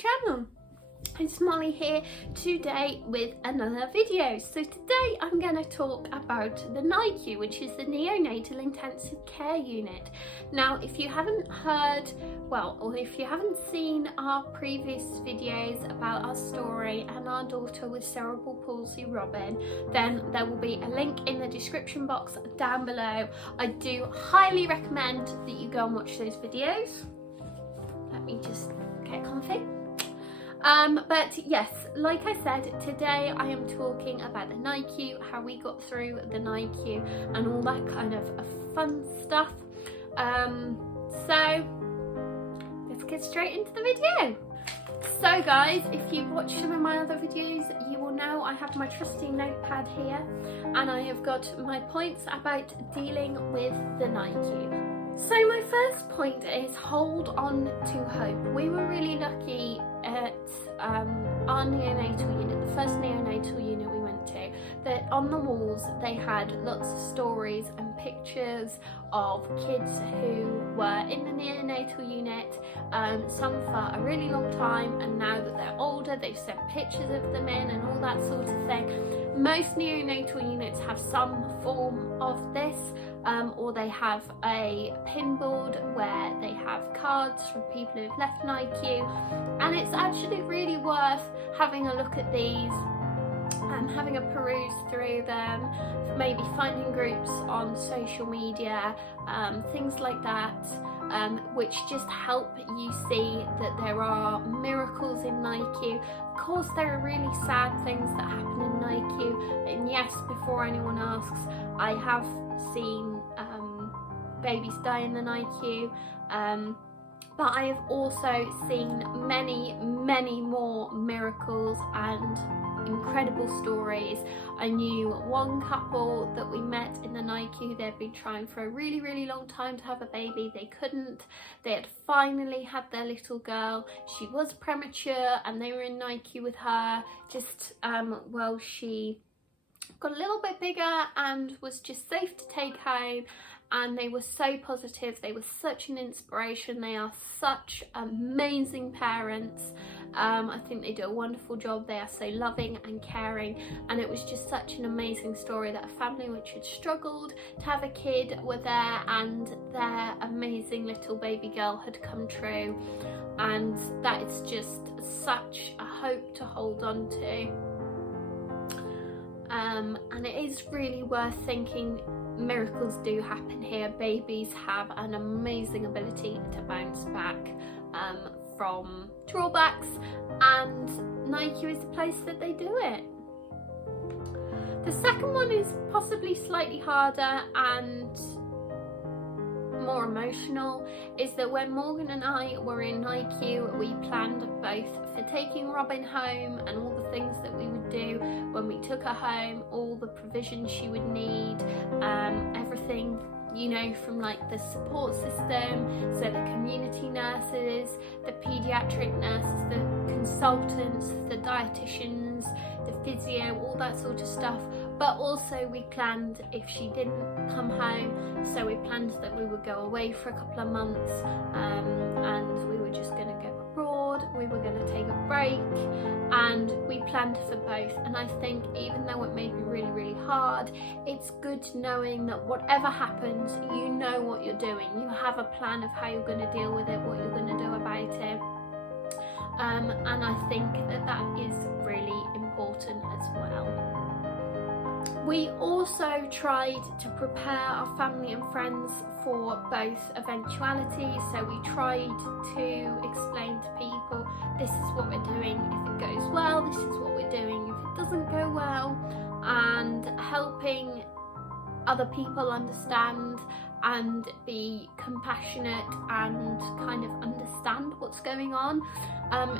channel. It's Molly here today with another video. So today I'm going to talk about the Nicu, which is the neonatal intensive care unit. Now if you haven't heard, or if you haven't seen our previous videos about our story and our daughter with cerebral palsy, Robin, then there will be a link in the description box down below. I do highly recommend that you go and watch those videos. Let me just get comfy. But yes, like I said, today I am talking about the Nicu, how we got through the Nicu and all that kind of fun stuff. So let's get straight into the video. So guys, if you've watched some of my other videos, you will know I have my trusty notepad here and I have got my points about dealing with the Nicu. So my first point is hold on to hope. We were really lucky at our neonatal unit, the first neonatal unit we went to, that on the walls they had lots of stories and pictures of kids who were in the neonatal unit, some for a really long time, and now that they're older they've sent pictures of them in and all that sort of thing. Most neonatal units have some form of this, or they have a pin board where they have cards from people who've left Nicu, and it's actually really worth having a look at these, having a peruse through them, maybe finding groups on social media, things like that, which just help you see that there are miracles in Nicu. Of course there are really sad things that happen in Nicu, and yes, before anyone asks, I have seen babies die in the Nicu, but I have also seen many more miracles and incredible stories. I knew one couple that we met in the Nicu. They'd been trying for a really long time to have a baby. They couldn't. They had finally had their little girl. She was premature and they were in Nicu with her. Just she got a little bit bigger and was just safe to take home, and they were so positive. They were such an inspiration. They are such amazing parents. I think they do a wonderful job. They are so loving and caring, and it was just such an amazing story that a family which had struggled to have a kid were there and their amazing little baby girl had come true, and that is just such a hope to hold on to. And it is really worth thinking miracles do happen here. Babies have an amazing ability to bounce back from drawbacks, and Nicu is the place that they do it. The second one is possibly slightly harder and more emotional, is that when Morgan and I were in Nicu, we planned both for taking Robin home and all the things that we would do when we took her home, all the provisions she would need, everything, you know, from like the support system, so the community nurses, the paediatric nurses, the consultants, the dietitians, the physio, all that sort of stuff. But also we planned if she didn't come home, so we planned that we would go away for a couple of months, and we were just going to go abroad, we were going to take a break, and we planned for both. And I think even though it may be really hard, it's good knowing that whatever happens, you know what you're doing. You have a plan of how you're going to deal with it, what you're going to do about it. And I think that that is really important as well. We also tried to prepare our family and friends for both eventualities, so we tried to explain to people, this is what we're doing if it goes well, this is what we're doing if it doesn't go well, and helping other people understand and be compassionate and kind of understand what's going on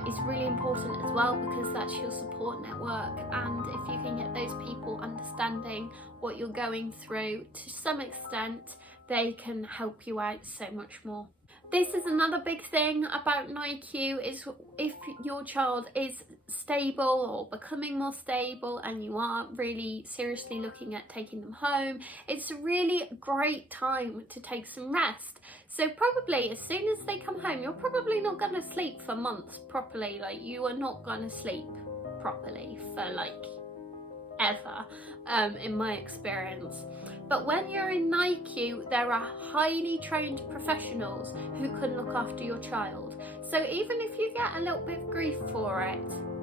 is really important as well, because that's your support network, and if you can get those people understanding what you're going through to some extent, they can help you out so much more. This is another big thing about Nicu, is if your child is stable or becoming more stable and you are really seriously looking at taking them home, it's a really great time to take some rest. So probably as soon as they come home, you're probably not going to sleep for months properly. Like, you are not going to sleep properly for like ever, in my experience. But when you're in Nicu, there are highly trained professionals who can look after your child. So even if you get a little bit of grief for it,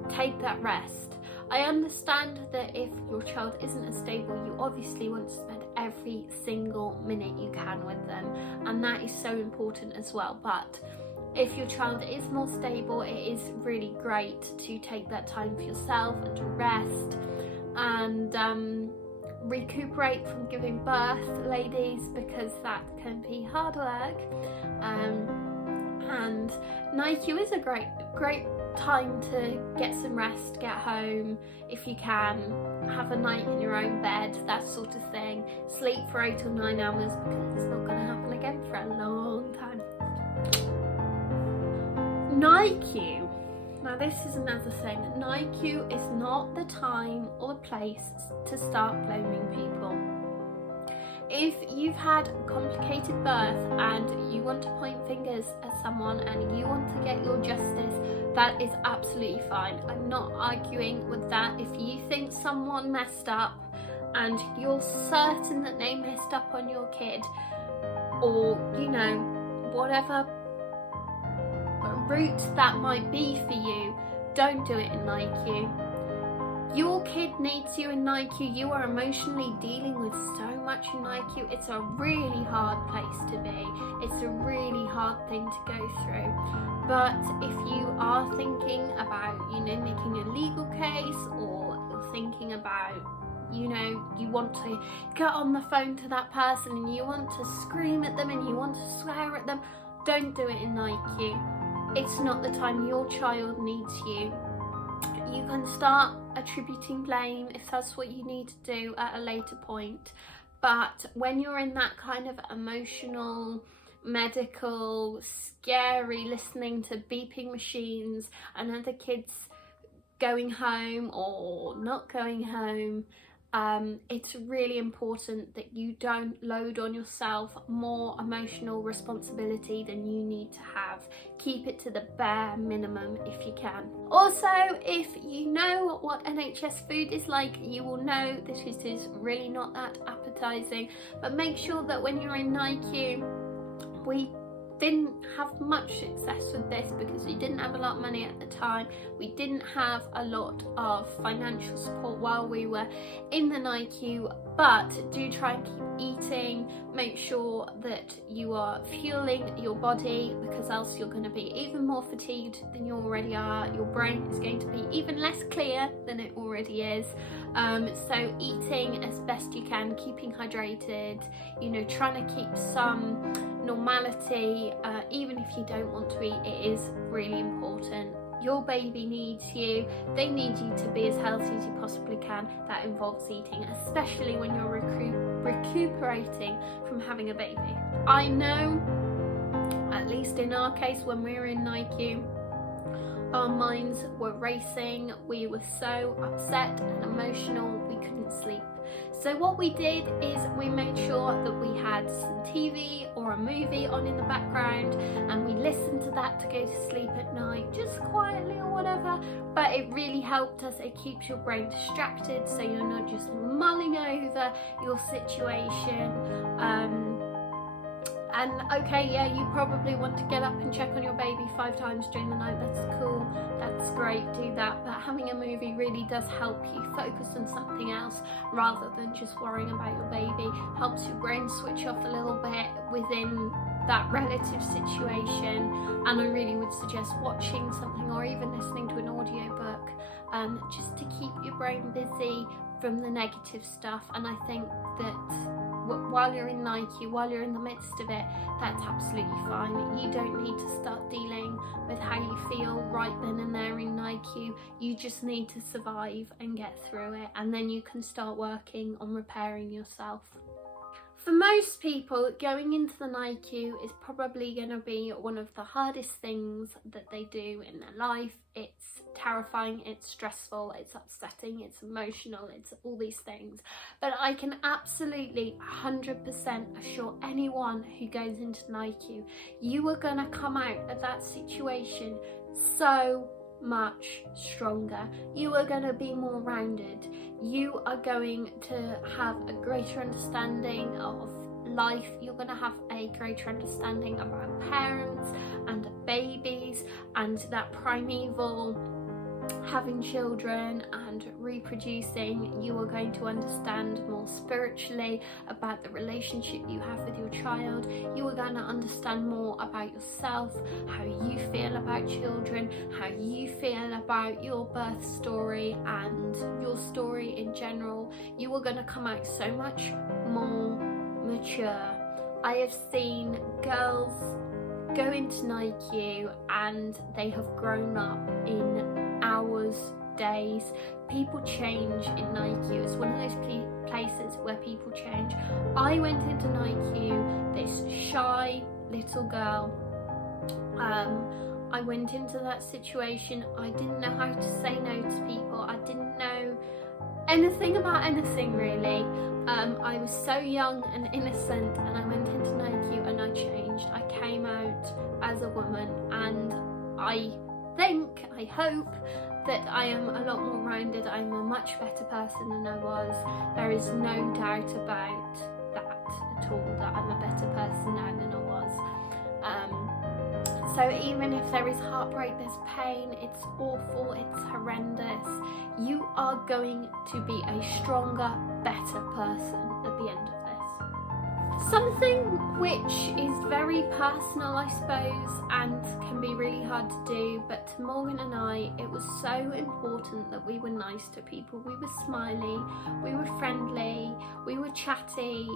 take that rest. I understand that if your child isn't as stable, you obviously want to spend every single minute you can with them, and that is so important as well. But if your child is more stable, it is really great to take that time for yourself and to rest and recuperate from giving birth, ladies, because that can be hard work. And Nicu is a great time to get some rest, get home if you can, have a night in your own bed, that sort of thing. Sleep for 8 or 9 hours, because it's not going to happen again for a long time. Nicu. Now this is another thing. Nicu is not the time or the place to start blaming people. If you've had a complicated birth and you want to point fingers at someone and you want to get your justice, that is absolutely fine. I'm not arguing with that. If you think someone messed up and you're certain that they messed up on your kid, or, you know, whatever route that might be for you, don't do it in Nicu. Your kid needs you in Nicu. You are emotionally dealing with so much in Nicu. It's a really hard place to be. It's a really hard thing to go through. But if you are thinking about, you know, making a legal case, or you're thinking about, you know, you want to get on the phone to that person and you want to scream at them and you want to swear at them, don't do it in Nicu. It's not the time. Your child needs you. You can start attributing blame if that's what you need to do at a later point. But when you're in that kind of emotional, medical, scary, listening to beeping machines and other kids going home or not going home, it's really important that you don't load on yourself more emotional responsibility than you need to have. Keep it to the bare minimum if you can. Also, if you know what NHS food is like, you will know that it is really not that appetizing. But make sure that when you're in Nicu, we didn't have much success with this because we didn't have a lot of money at the time. We didn't have a lot of financial support while we were in the Nicu, but do try and keep eating. Make sure that you are fueling your body, because else you're going to be even more fatigued than you already are. Your brain is going to be even less clear than it already is. So eating as best you can, keeping hydrated, you know, trying to keep some normality, even if you don't want to eat, it is really important. Your baby needs you. They need you to be as healthy as you possibly can. That involves eating, especially when you're recuperating from having a baby. I know, at least in our case, when we were in Nicu, our minds were racing. We were so upset and emotional, we couldn't sleep. So what we did is we made sure that we had some TV or a movie on in the background, and we listened to that to go to sleep at night, just quietly or whatever. But it really helped us. It keeps your brain distracted, so you're not just mulling over your situation. And okay, yeah, you probably want to get up and check on your baby 5 times during the night. That's cool, that's great, do that. But having a movie really does help you focus on something else rather than just worrying about your baby. Helps your brain switch off a little bit within that relative situation. And I really would suggest watching something or even listening to an audiobook, just to keep your brain busy from the negative stuff. And I think that while you're in Nicu, while you're in the midst of it, that's absolutely fine. You don't need to start dealing with how you feel right then and there in Nicu. You just need to survive and get through it, and then you can start working on repairing yourself. For most people, going into the NICU is probably going to be one of the hardest things that they do in their life. It's terrifying, it's stressful, it's upsetting, it's emotional, it's all these things. But I can absolutely 100% assure anyone who goes into NICU, you are going to come out of that situation so much stronger. You are going to be more rounded. You are going to have a greater understanding of life. You're going to have a greater understanding about parents and babies and that primeval having children and reproducing. You are going to understand more spiritually about the relationship you have with your child. You are going to understand more about yourself, how you feel about children, how you feel about your birth story and your story in general. You are going to come out so much more mature. I have seen girls go into NICU and they have grown up in hours, days. People change in NICU. It's one of those places where people change. I went into NICU, this shy little girl. I went into that situation. I didn't know how to say no to people. I didn't know anything about anything really. I was so young and innocent, and I went into NICU and I changed. I came out as a woman, and I hope that I am a lot more rounded. I'm a much better person than I was. There is no doubt about that at all, that I'm a better person now than I was. So even if there is heartbreak, there's pain, it's awful, it's horrendous, you are going to be a stronger, better person at the end of this. Something which is very personal, I suppose, and can be really hard to do, but to Morgan and I, it was so important that we were nice to people. We were smiley, we were friendly, we were chatty.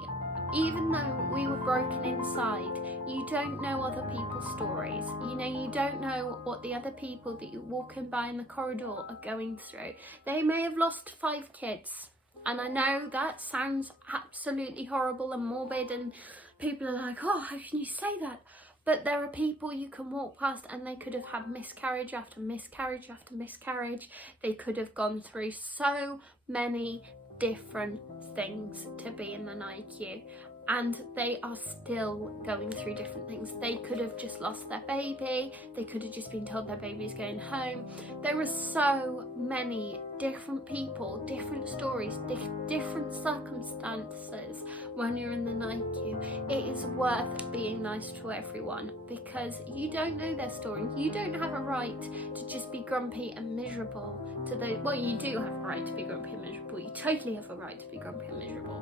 Even though we were broken inside, you don't know other people's stories. You know, you don't know what the other people that you're walking by in the corridor are going through. They may have lost 5 kids. And I know that sounds absolutely horrible and morbid, and people are like, oh, how can you say that? But there are people you can walk past and they could have had miscarriage after miscarriage after miscarriage. They could have gone through so many different things to be in the NICU, and they are still going through different things. They could have just lost their baby, they could have just been told their baby's going home. There are so many different people, different stories, different circumstances when you're in the NICU. It is worth being nice to everyone because you don't know their story. You don't have a right to just be grumpy and miserable to those. Well, you do have a right to be grumpy and miserable. You totally have a right to be grumpy and miserable.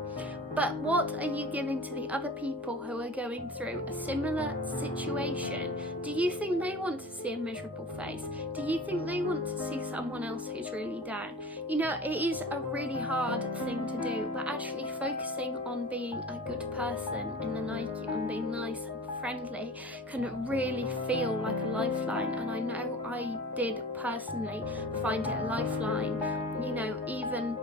But what are you giving to the other people who are going through a similar situation? Do you think they want to see a miserable face? Do you think they want to see someone else who's really down? You know, it is a really hard thing to do, but actually focusing on being a good person in the NICU and being nice and friendly can really feel like a lifeline. And I know I did personally find it a lifeline. You know, even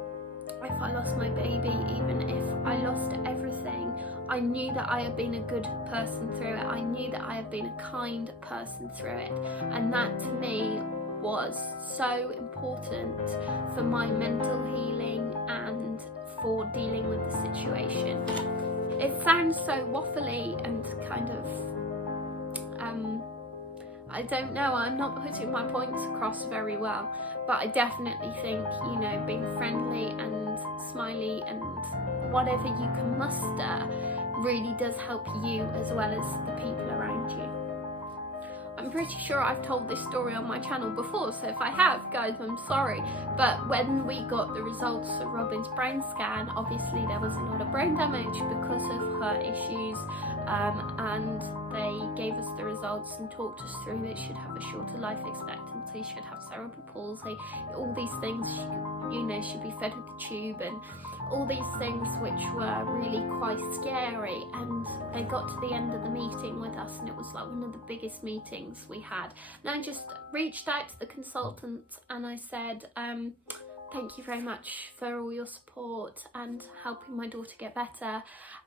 if I lost my baby, even if I lost everything, I knew that I had been a good person through it. I knew that I had been a kind person through it. And that to me was so important for my mental healing and for dealing with the situation. It sounds so waffly and kind of, I don't know, I'm not putting my points across very well, but I definitely think, you know, being friendly and smiley and whatever you can muster really does help you as well as the people around you. I'm pretty sure I've told this story on my channel before, so if I have, guys, I'm sorry. But when we got the results of Robin's brain scan, obviously there was a lot of brain damage because of her issues, and they gave us the results and talked us through that she'd have a shorter life expectancy, she'd have cerebral palsy, all these things, you know, she'd be fed with the tube and all these things which were really quite scary. And they got to the end of the meeting with us and it was like one of the biggest meetings we had. And I just reached out to the consultant and I said, thank you very much for all your support and helping my daughter get better.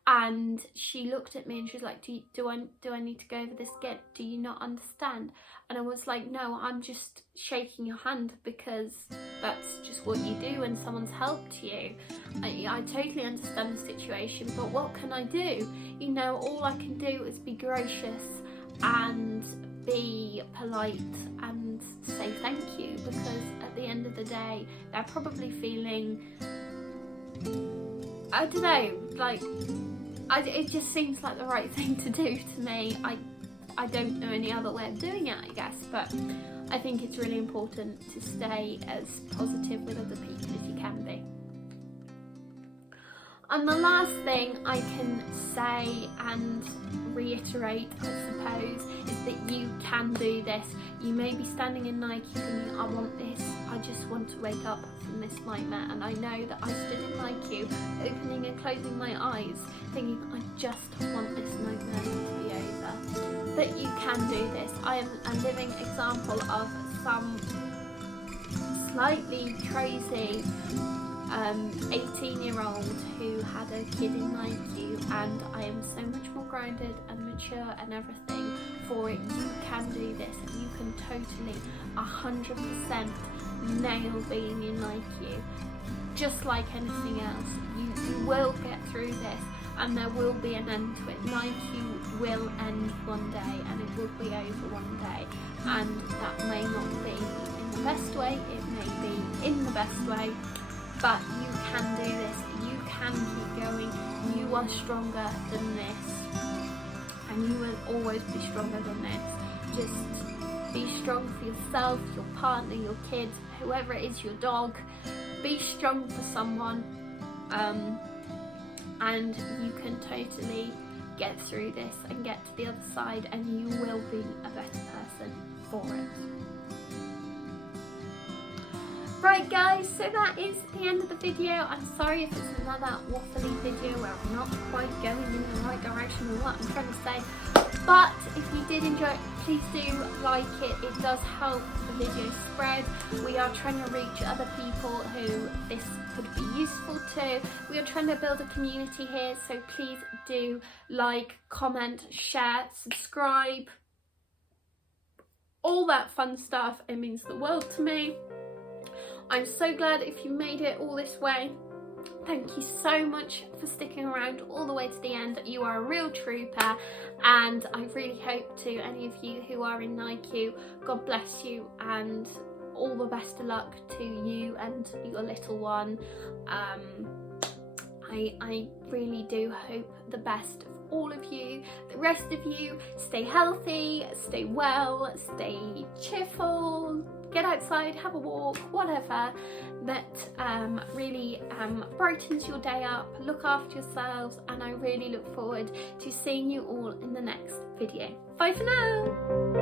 And she looked at me and she was like, do I need to go over this again? Do you not understand? And I was like, no, I'm just shaking your hand because that's just what you do when someone's helped you. I totally understand the situation, but what can I do? You know, all I can do is be gracious and be polite and say thank you, because at the end of the day, they're probably feeling, I don't know, like, it just seems like the right thing to do to me. I don't know any other way of doing it, I guess, but I think it's really important to stay as positive with other people as you can be. And the last thing I can say and reiterate, I suppose, is that you can do this. You may be standing in Nike thinking, I want this, I just want to wake up from this nightmare. And I know that I stood in Nike, opening and closing my eyes, thinking, I just want this nightmare to be over. But you can do this. I am a living example of some slightly crazy 18-year-old who had a kid in Nicu, and I am so much more grounded and mature and everything for it. You can do this, and you can totally 100% nail being in Nicu. Just like anything else, you will get through this, and there will be an end to it. Nicu will end one day, and it will be over one day, and that may not be in the best way, it may be in the best way. But you can do this, you can keep going, you are stronger than this, and you will always be stronger than this. Just be strong for yourself, your partner, your kids, whoever it is, your dog. Be strong for someone, and you can totally get through this and get to the other side, and you will be a better person for it. Right guys, so that is the end of the video. I'm sorry if it's another waffly video where I'm not quite going in the right direction with what I'm trying to say. But if you did enjoy it, please do like it. It does help the video spread. We are trying to reach other people who this could be useful to. We are trying to build a community here, so please do like, comment, share, subscribe. All that fun stuff. It means the world to me. I'm so glad if you made it all this way. Thank you so much for sticking around all the way to the end. You are a real trooper, and I really hope to any of you who are in Nicu, God bless you and all the best of luck to you and your little one. I really do hope the best of all of you. The rest of you, stay healthy, stay well, stay cheerful, get outside, have a walk, whatever that really brightens your day up. Look after yourselves, and I really look forward to seeing you all in the next video. Bye for now.